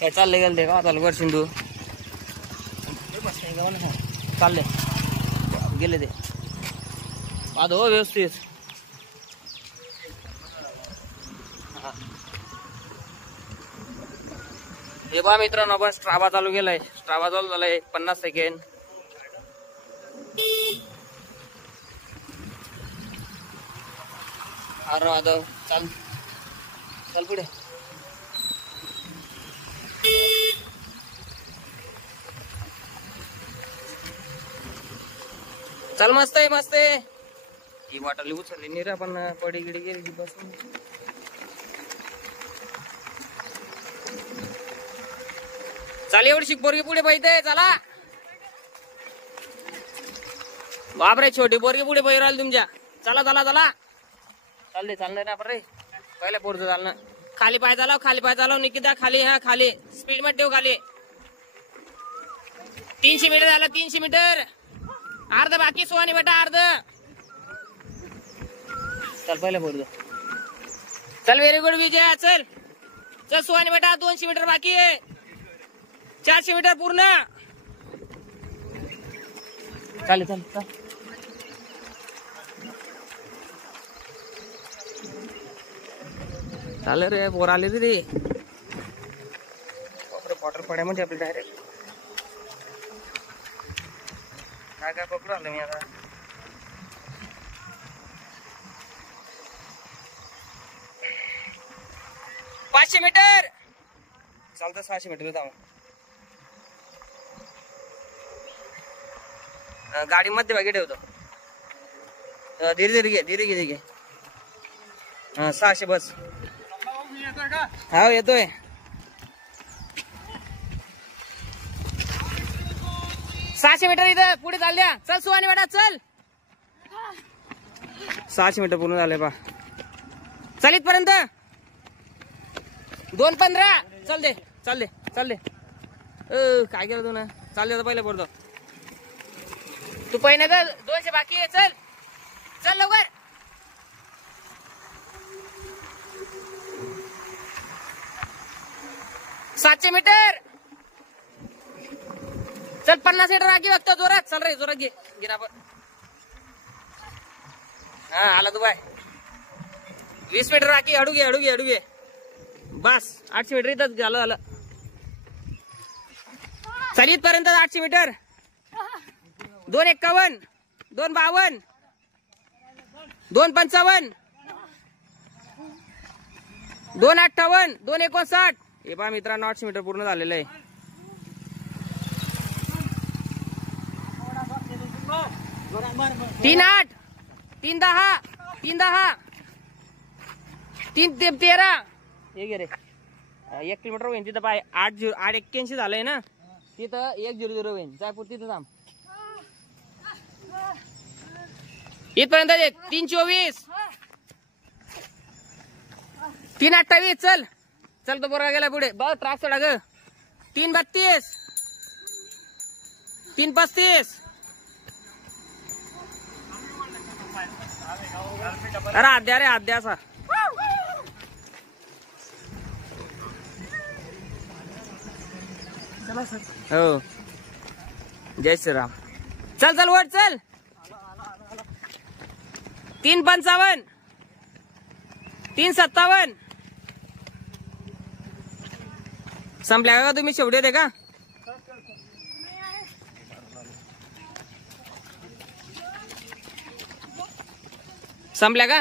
काय चालले गेले का चालू कर सिंधू चालले गेले ते हो व्यवस्थित. हे बा मित्रांनो आपण स्ट्रावा चालू केलाय. स्ट्रावा चालू झालाय 50 सेकंड. अरे माधव चल चल पुढे. चल मस्त आहे मस्त आहे. ही वाटली उचलली निरा पण पडी गिडी गेली बसून. चाल एवढी शिक पोरगी पुढे पाहिजे. चला बापरे छोटी पोरगी पुढे पाहिजे राहिली तुमच्या. चला चला चला चालते चालणार ना आपण रे. पहिल्या पोरचं चालणं. खाली पाय चालव खाली पाय चालव. निकिता खाली. हा खाली स्पीड मध्ये ठेव खाली. 300 मीटर झालं 300 मीटर. अर्ध बाकी सोहानी बेटा अर्ध. चल पहिल्या पोरचं. चल व्हेरी गुड विजय. चल चल सोहानी बेटा 200 मीटर बाकी आहे. 400 मीटर पूर्ण. चालेल चल चल. चालेल रे पोर आले रे. वॉटर पड्या म्हणजे आपले डायरेक्ट काय काय पकडू आलं मी आता. पाचशे मीटर चालतं. 600 मीटर जाऊ. गाडी मध्यभागी ठेवतो. धीरे धीरे घे धीरे घे घे. 600 बस. हा येतोय. सहाशे मीटर इथं पुढे चालल्या. चल सुहानी बेटा चल. 600 मीटर पूर्ण झाले पा. चल इथपर्यंत 2:15. चल दे चल दे चल दे. काय केलं तू ना. चालले होतं पहिलं पडतो तू पहिने का. 200 बाकी आहे. चल चल लवकर. 700 मीटर. चल 50 मीटर बाकी फक्त. जोरात चल रे जोरात घे. गिरा पण. हा आला तू बाय. 20 मीटर बाकी. हडू घे हडू घे हडू घे. बस 800 मीटर इथंच झालं झालं. चल इथपर्यंत 800 मीटर. 2:51 2:52 2:55 2:58 2:59. हे पहा मित्रांनो 800 मीटर पूर्ण झालेलं आहे. 3:08 3:10 3:10 3:13. हे गे रे 1 किलोमीटर होईन तिथं पाय. 881 झालंय ना तिथं. 1:00 होईन. जायपूर तिथं थांब. इथपर्यंत 3:24 3:28. चल चल तो पोरगा गेला पुढे. बघ ट्रॅक सोडा ग. 3:32 3:35. अरे आद्या रे आद्या असा. हो जय श्रीराम. चल चल वर चल. 3:55 3:57. संपल्या का तुम्ही शेवटी होते का. संपल्या का.